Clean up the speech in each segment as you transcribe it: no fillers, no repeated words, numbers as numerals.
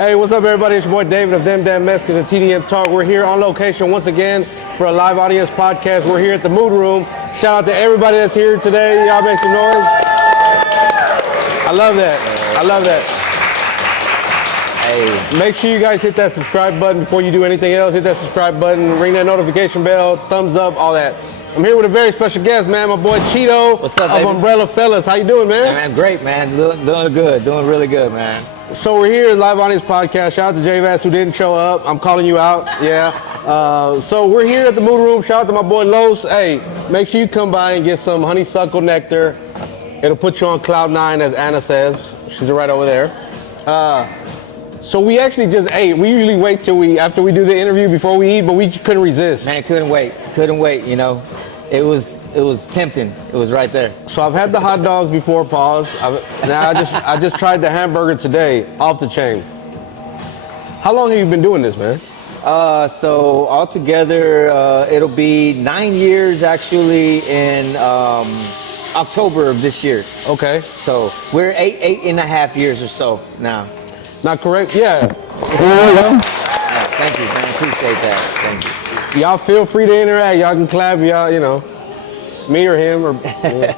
Hey, what's up, everybody? It's your boy David of ThemDamnMexicans and TDM Talk. We're here on location once again for a live audience podcast. We're here at the Mood Room. Shout out to everybody that's here today. Y'all make some noise. I love that. I love that. Hey, make sure you guys hit that subscribe button before you do anything else. Hit that subscribe button, ring that notification bell, thumbs up, all that. I'm here with a very special guest, man. My boy Chito. What's up, of baby? Umbrella Fellas. How you doing, man? Hey, man, great, man. Doing good. Doing really good, man. So we're here at Live Audience Podcast. Shout out to J-Vass who didn't show up. I'm calling you out. Yeah. So we're here at the Mood Room. Shout out to my boy Los. Hey, make sure you come by and get some honeysuckle nectar. It'll put you on cloud nine, as Anna says. She's right over there. So we actually just ate. We usually wait till after we do the interview before we eat, but we couldn't resist. Man, couldn't wait. You know, it was tempting. It was right there. So I've had the hot dogs before. Pause. I just tried the hamburger today, off the chain. How long have you been doing this, man? So altogether, it'll be 9 years actually in October of this year. Okay. So we're eight and a half years or so now. Not correct? Yeah. Yeah, thank you, man. Appreciate that. Thank you. Y'all feel free to interact. Y'all can clap. Y'all, you know, me or him or. Yeah.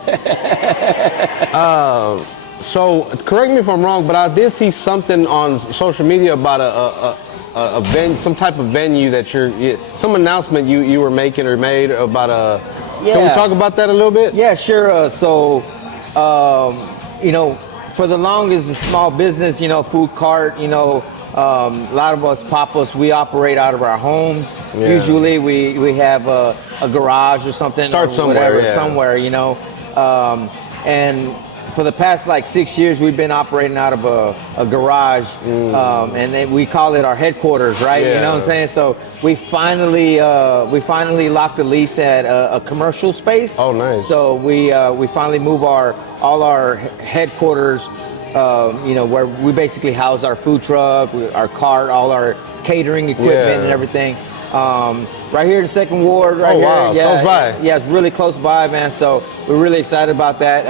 So correct me if I'm wrong, but I did see something on social media about a venue, some type of venue that some announcement you were making or made about a. Yeah. Can we talk about that a little bit? Yeah, sure. You know, for the longest, a small business, you know, food cart, you know, a lot of us pop-ups, we operate out of our homes. Yeah. Usually we have a garage or something. Start somewhere, whatever, somewhere, you know. And for the past like 6 years, we've been operating out of a garage, and then we call it our headquarters, right? Yeah. You know what I'm saying? So we finally locked the lease at a commercial space. Oh, nice. So we finally move all our headquarters, you know, where we basically house our food truck, our cart, all our catering equipment and everything. Right here in the Second Ward, right here. Wow, yeah, close by. Yeah, it's really close by, man. So we're really excited about that.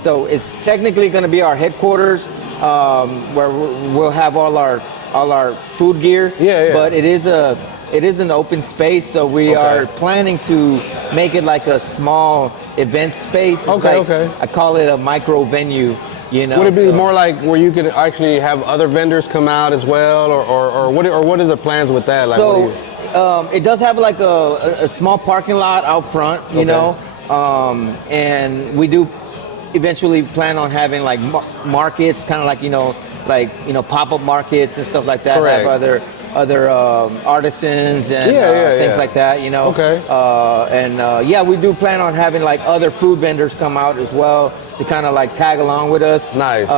So it's technically going to be our headquarters, where we'll have all our food gear. Yeah. But it is an open space, so we are planning to make it like a small event space. It's okay. I call it a micro venue. You know. Would it be more like where you could actually have other vendors come out as well, or what are the plans with that? Like, so it does have like a small parking lot out front, you know, and we do eventually plan on having like markets, kind of like pop-up markets and stuff like that. Correct. Have other artisans and things like that, you know. Okay. We do plan on having like other food vendors come out as well to kind of like tag along with us. Nice.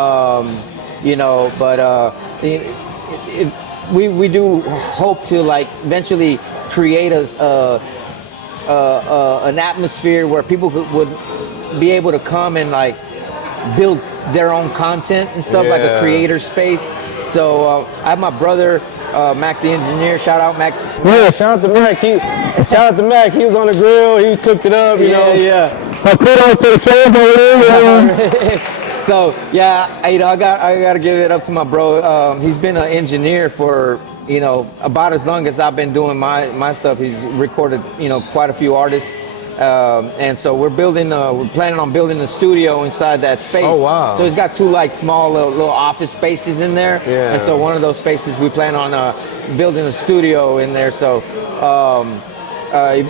You know, but we do hope to like eventually create an atmosphere where people would be able to come and like build their own content and stuff, like a creator space. So I have my brother Mac the engineer. Shout out Mac. Yeah, shout out to Mac. Shout out to Mac. He was on the grill. He cooked it up. You know. Yeah. So yeah, you know, I got to give it up to my bro. He's been an engineer for, you know, about as long as I've been doing my stuff. He's recorded, you know, quite a few artists. And so we're planning on building a studio inside that space. Oh, wow. So it's got two like small little office spaces in there. Yeah. And so one of those spaces we plan on building a studio in there. So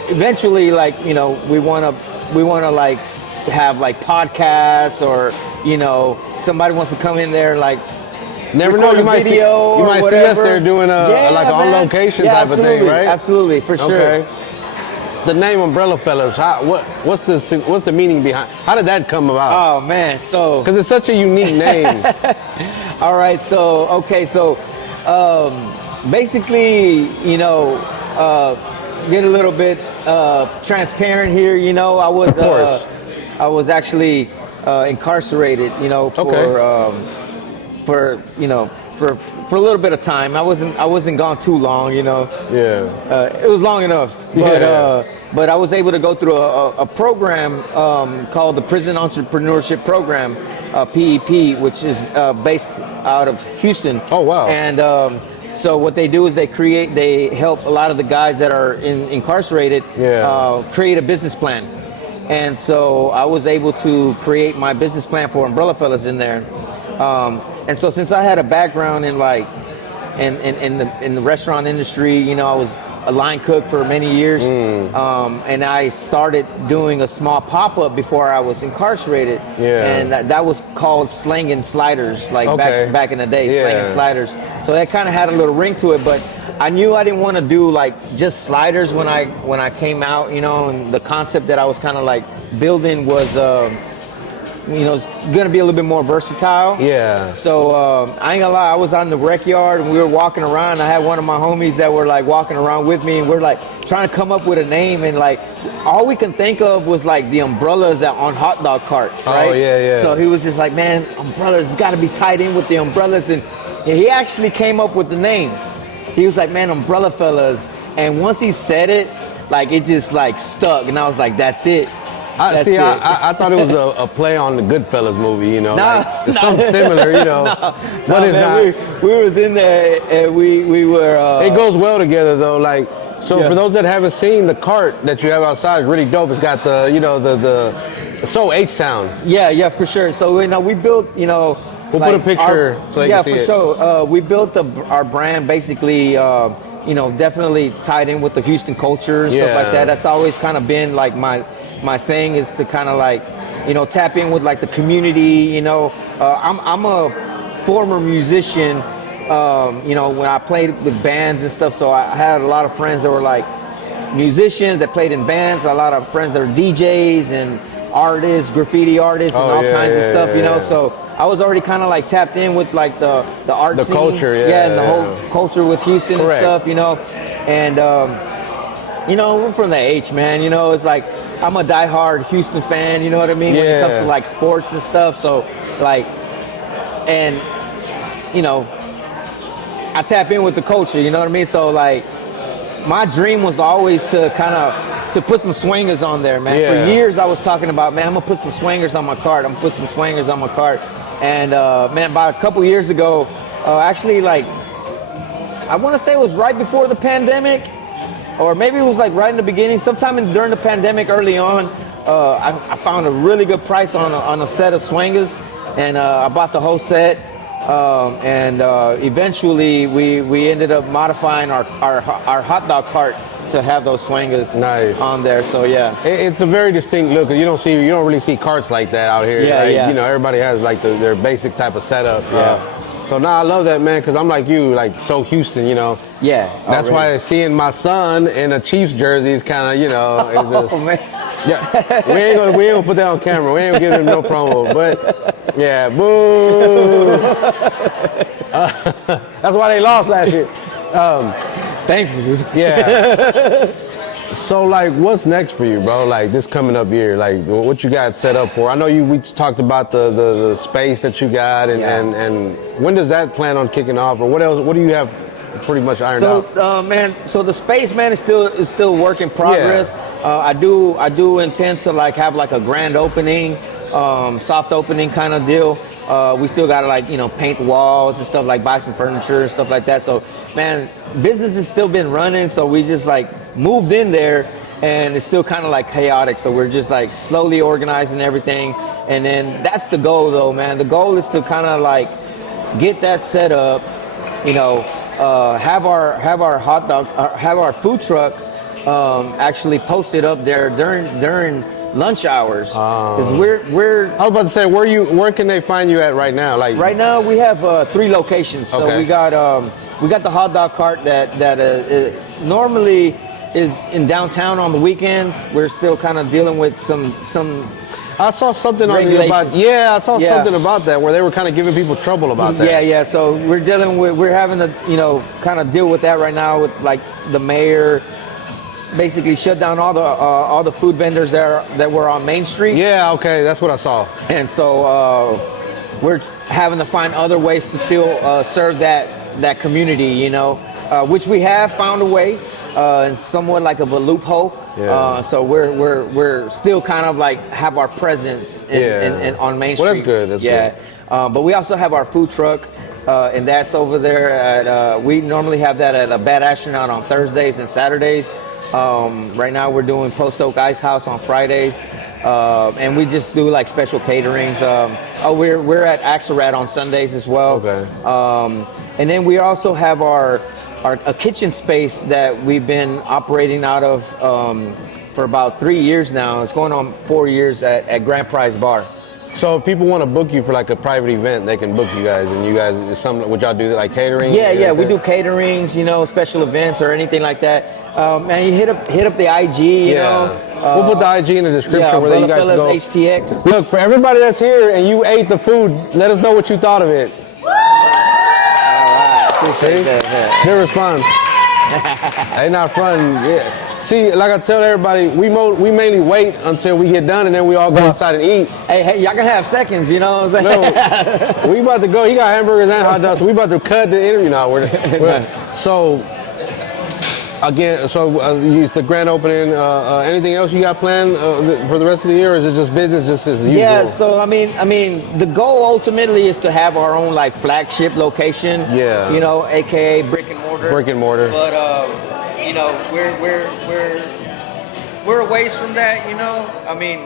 eventually, like, you know, we want to like have like podcasts, or, you know, somebody wants to come in there, like, never know, you might see us there doing like an on location type of thing, right? Absolutely, for sure. Okay. The name Umbrella Fellas, what's the meaning behind? How did that come about? Oh man, so because it's such a unique name. All right, so basically, you know, get a little bit transparent here. You know, I was actually incarcerated, you know, for a little bit of time. I wasn't gone too long, you know. Yeah. It was long enough, but I was able to go through a program called the Prison Entrepreneurship Program, PEP, which is based out of Houston. Oh, wow. And so what they do is they help a lot of the guys that are incarcerated create a business plan. And so I was able to create my business plan for Umbrella Fellas in there. And so since I had a background in like in the restaurant industry, you know, I was a line cook for many years, and I started doing a small pop-up before I was incarcerated, and that was called Slangin' Sliders, like back in the day, Slangin' Sliders. So that kind of had a little ring to it, but I knew I didn't want to do like just sliders when I came out, you know, and the concept that I was kind of like building was, you know, it's gonna be a little bit more versatile. Yeah. So I ain't gonna lie, I was on the rec yard and we were walking around. I had one of my homies that were like walking around with me, and we're like trying to come up with a name, and like all we can think of was like the umbrellas on hot dog carts, right? Oh yeah. So he was just like, man, umbrellas, it's got to be tied in with the umbrellas, and he actually came up with the name. He was like, man, Umbrella Fellas, and once he said it, like it just like stuck, and I was like, that's it. I thought it was a play on the Goodfellas movie, you know, it's something similar, you know. But it's not. We was in there and we were. It goes well together though, like. So for those that haven't seen, the cart that you have outside is really dope. It's got the, you know, the so H-Town. Yeah, for sure. So you know, we built, you know. We'll put a picture so they can see it. Yeah, for sure. We built our brand basically. You know, definitely tied in with the Houston culture and stuff like that. That's always kind of been like my thing, is to kind of like, you know, tap in with like the community. You know, I'm a former musician. You know, when I played with bands and stuff, so I had a lot of friends that were like musicians that played in bands. A lot of friends that are DJs and artists, graffiti artists, and all kinds of stuff. You know, so I was already kind of like tapped in with like the art scene. Culture, and the whole culture with Houston and stuff, you know. And you know, we're from the H, man. You know, it's like I'm a diehard Houston fan. You know what I mean? When it comes to like sports and stuff. So like, and you know, I tap in with the culture. You know what I mean? So like, my dream was always to kind of to put some swingers on there, man. For years I was talking about, man, I'm gonna put some swingers on my cart. I'm gonna put some swingers on my cart. And man, about a couple years ago, actually, like, I want to say it was right before the pandemic, or maybe it was like right in the beginning. Sometime during the pandemic, early on, I found a really good price on a set of swingers, and I bought the whole set. And eventually, we ended up modifying our hot dog cart to have those swingers on there. So yeah, it's a very distinct look. You don't really see carts like that out here. You know, everybody has like their basic type of setup. So now I love that, man, because I'm like you, like so Houston, you know. That's why seeing my son in a Chiefs jersey is kind of, you know, it's just, man. we ain't gonna put that on camera. We ain't gonna give him no promo, but yeah, boo. That's why they lost last year. Thank you. Yeah. So like, what's next for you, bro? Like this coming up year, like what you got set up for? I know we talked about the space that you got, and when does that plan on kicking off, or what else? What do you have pretty much ironed out? Man, so the space, man, is still work in progress. I do intend to like have like a grand opening, soft opening kind of deal. We still gotta like, you know, paint the walls and stuff, like buy some furniture and stuff like that. So man, business has still been running, so we just like moved in there, and it's still kind of like chaotic. So we're just like slowly organizing everything, and then that's the goal, though, man. The goal is to kind of like get that set up, you know, have our hot dog, have our food truck actually posted up there during lunch hours, because we're. I was about to say, where can they find you at right now? Like right now, we have 3 locations. So we got the hot dog cart that normally is in downtown on the weekends. We're still kind of dealing with some. I saw something on you about. Yeah, I saw something about that where they were kind of giving people trouble about that. Yeah. So we're having to, you know, kind of deal with that right now with like the mayor. Basically shut down all the food vendors that were on Main Street. Yeah, okay, that's what I saw. And so we're having to find other ways to still serve that community, you know, which we have found a way, and somewhat like of a loophole. So we're still kind of like have our presence in on Main Street. Well, that's good. That's good. But we also have our food truck. and that's over there at, we normally have that at a Bad Astronaut on Thursdays and Saturdays. Right now we're doing Post Oak Ice House on Fridays. And we just do like special caterings. We're at Axelrad on Sundays as well. Okay. And then we also have a kitchen space that we've been operating out of for about 3 years now. It's going on 4 years at Grand Prize Bar. So if people want to book you for like a private event, they can book you guys, and you guys, would y'all do like catering? Yeah, we do caterings, special events or anything like that. Man, you hit up the IG, you know. We'll put the IG in the description where you guys go. HTX. Look, for everybody that's here and you ate the food, let us know what you thought of it. All right, appreciate that. Good response. They not fun. Yeah. See, like I tell everybody, we mainly wait until we get done and then we all go outside and eat. Hey, y'all can have seconds, you know what I'm saying? No, we about to go. He got hamburgers and hot dogs. So we about to cut the interview now. So, again, use the grand opening. Anything else you got planned for the rest of the year, or is it just business just as usual? Yeah, so I mean, the goal ultimately is to have our own like flagship location. Yeah. AKA brick and mortar. Brick and mortar. But we're a ways from that. I mean,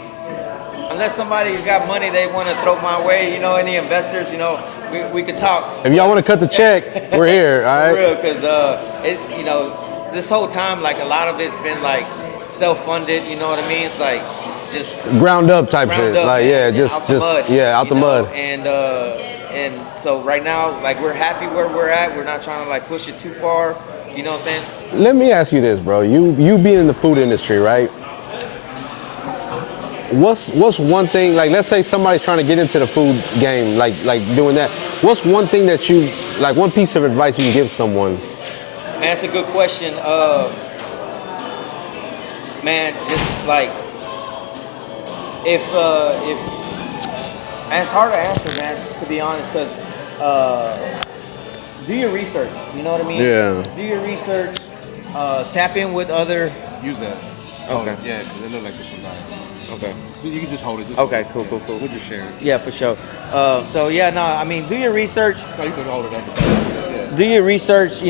unless somebody's got money they want to throw my way, any investors, we could talk. If y'all want to cut the check, we're here. All right. For real, because this whole time, like a lot of it's been like self-funded. You know what I mean? It's like just ground up type shit. Up, like out the mud. And so right now, like we're happy where we're at. We're not trying to like push it too far. You know what I'm saying? Let me ask you this, bro. You being in the food industry, right? What's one thing, like let's say somebody's trying to get into the food game, like doing that. What's one thing that you, like one piece of advice you can give someone? Man, that's a good question. Man, just like if man, it's hard to answer, man, to be honest, because do your research. You know what I mean? Yeah. Do your research. Tap in with other. Use that. Okay. Yeah, because it look like this one died. Okay. You can just hold it. Okay, cool. We'll just share it. Yeah, for sure. Do your research. No, you can hold it up. Yeah. Do your research.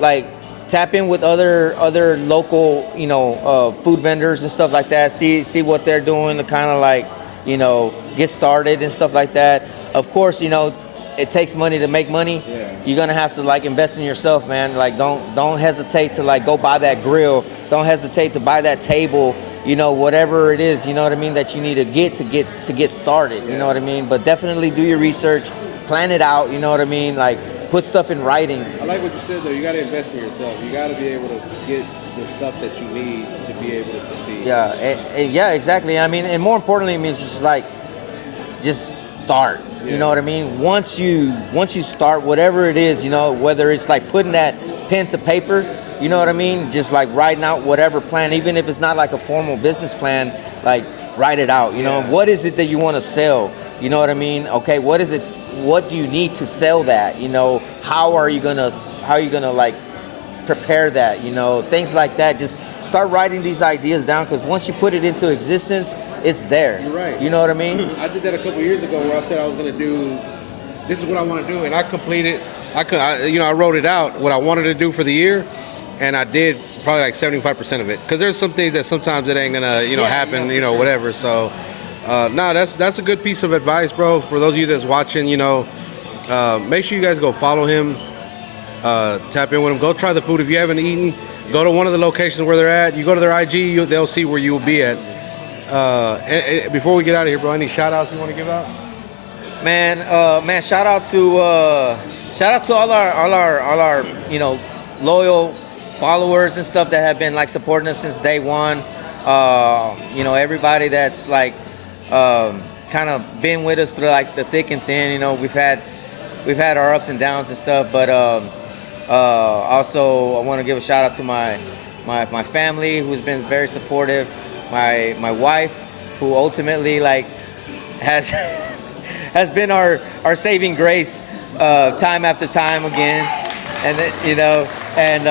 Like tap in with other local, food vendors and stuff like that. See what they're doing to kind of like, get started and stuff like that. Of course, it takes money to make money. Yeah. You're gonna have to like invest in yourself, man. Like don't hesitate to like go buy that grill. Don't hesitate to buy that table. Whatever it is, you know what I mean, that you need to get started. You know what I mean? But definitely do your research, plan it out. You know what I mean? Like put stuff in writing. I like what you said though. You got to invest in yourself. You got to be able to get the stuff that you need to be able to succeed. Yeah, yeah, exactly. I mean, and more importantly, it means just start. You know what I mean? Once you start, whatever it is, whether it's like putting that pen to paper, you know what I mean? Just like writing out whatever plan, even if it's not like a formal business plan, like write it out. You know, what is it that you want to sell? You know what I mean? Okay, what is it? What do you need to sell that? How are you gonna like prepare that? Things like that. Just start writing these ideas down, because once you put it into existence, it's there. You're right. You know what I mean? I did that a couple years ago where I said I was going to do, this is what I want to do, and I completed. I wrote it out what I wanted to do for the year, and I did probably like 75% of it. Because there's some things that sometimes it ain't gonna happen, whatever. So, that's a good piece of advice, bro. For those of you that's watching, make sure you guys go follow him, tap in with him, go try the food if you haven't eaten. Go to one of the locations where they're at. You go to their IG, they'll see where you will be at. And before we get out of here, bro, any shout outs you want to give out? Man, shout out to all our loyal followers and stuff that have been like supporting us since day one. Everybody that's like kind of been with us through like the thick and thin. We've had our ups and downs and stuff, but also I want to give a shout out to my family, who's been very supportive. My wife, who ultimately like has been our saving grace time after time again, and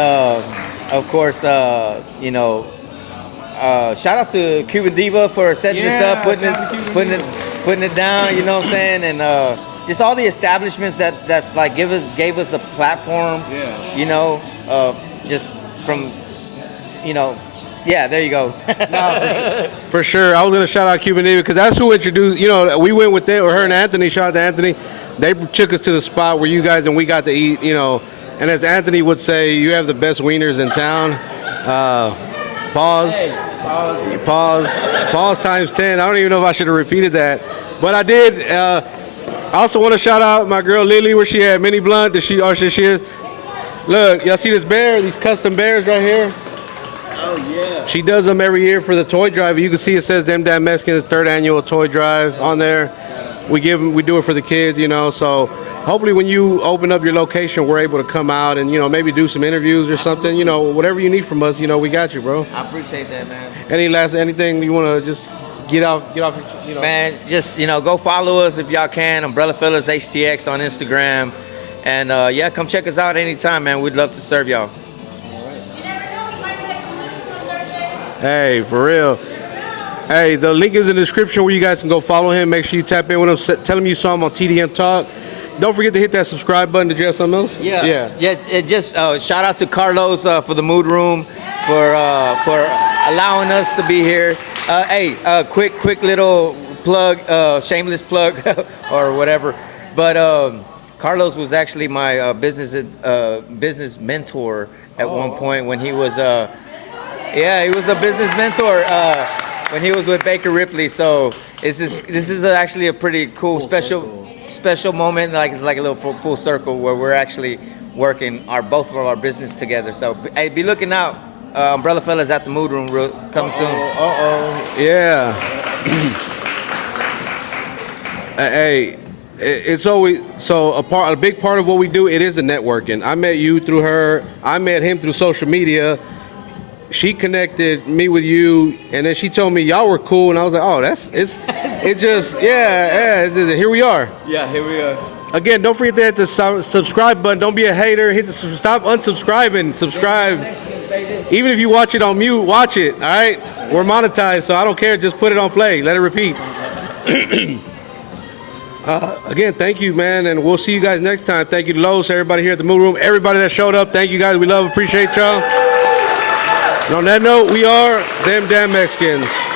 of course shout out to Cuban Diva for setting this up, putting putting it down. You know what I'm saying? And just all the establishments that's like gave us a platform. Yeah. You know, just from, you know, yeah. There you go. For sure. I was gonna shout out Cuban Diva because that's who introduced. You know, we went with them, or her and Anthony. Shout out to Anthony. They took us to the spot where you guys and we got to eat. You know, and as Anthony would say, you have the best wieners in town. Pause. Pause times 10. I don't even know if I should have repeated that, but I did. I also want to shout out my girl Lily. Where she at? Mini Blunt. She is. Look, y'all see this bear? These custom bears right here. Oh yeah. She does them every year for the toy drive. You can see it says ThemDamnMexicans 3rd annual toy drive on there. We do it for the kids, you know. So hopefully when you open up your location, we're able to come out and, you know, maybe do some interviews or something. You know, whatever you need from us, you know, we got you, bro. I appreciate that, man. Anything you want to just get off, you know. Man, just, you know, go follow us if y'all can. Umbrella Fellas HTX on Instagram. And yeah, come check us out anytime, man. We'd love to serve y'all. Hey, for real. Hey, the link is in the description where you guys can go follow him. Make sure you tap in with him. Tell him you saw him on TDM Talk. Don't forget to hit that subscribe button. Did you have something else? Yeah. It just shout out to Carlos for the Mood Room for allowing us to be here. Hey, quick little plug, shameless plug or whatever. But Carlos was actually my business mentor at one point when he was he was a business mentor when he was with Baker Ripley. So this is actually a pretty cool special moment. Like it's like a little full circle where we're actually working both of our business together. So hey, be looking out. Umbrella Fellas at the Mood Room coming soon. Yeah. Hey, it's always so a big part of what we do. It is the networking. I met you through her. I met him through social media. She connected me with you, and then she told me y'all were cool, and I was like, oh, here we are. Yeah, here we are. Again, don't forget to hit the subscribe button. Don't be a hater. Stop unsubscribing. Subscribe. Even if you watch it on mute, watch it. All right, we're monetized, so I don't care. Just put it on play. Let it repeat. Again, thank you, man, and we'll see you guys next time. Thank you to Lowe's, everybody here at the Mood Room, everybody that showed up. Thank you guys. We appreciate y'all. And on that note, we are ThemDamnMexicans.